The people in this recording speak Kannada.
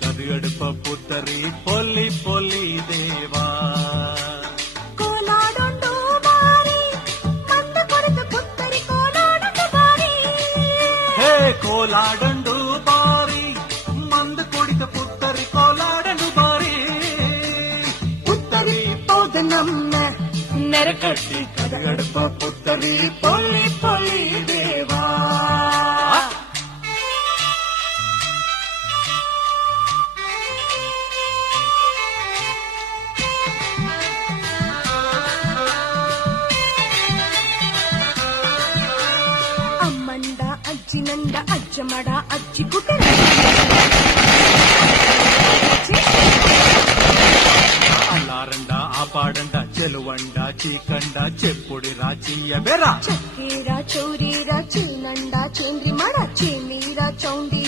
ಕರಿಯಡುಪ ಪುತ್ತರಿ ಪೊಲ್ಲಿ ಪೊಲ್ಲಿ ದೇವಾ ಕೋಲಾಡೊಂಡು ಬಾರಿ ಮಂದ ಕೊರತು ಪುತ್ತರಿ ಕೋಲಾಡೊಂಡು ಬಾರಿ ಹೇ ಕೋಲಾಡಂಡು ಬಾರಿ ಮಂದ ಕೊಡಿತ ಪುತ್ತರಿ ಕೋಲಾಡಂಡು ಬಾರಿ ಪುತ್ತರಿ ಪೌದ ನಮ್ಮ ನೆರಕಟ್ಟಿ ಕರಿಯಡುಪ ಪುತ್ತರಿ ಪೊಲ್ಲಿ ಪೊಲ್ಲಿ ದೇವಾ ಅಮ್ಮಂದ ಅಜ್ಜಿನಂದ ಅಜ್ಜಮಡ ಅಜ್ಜಿ ಪುಟ್ಟರ అల్లారండ ఆపాడండ చెలువండ చీకండ చెప్పుడి రాచియ బెర చక్కేరా చౌరీరా చిల్నండ చేంద్రి మడ చేమీరా చౌండి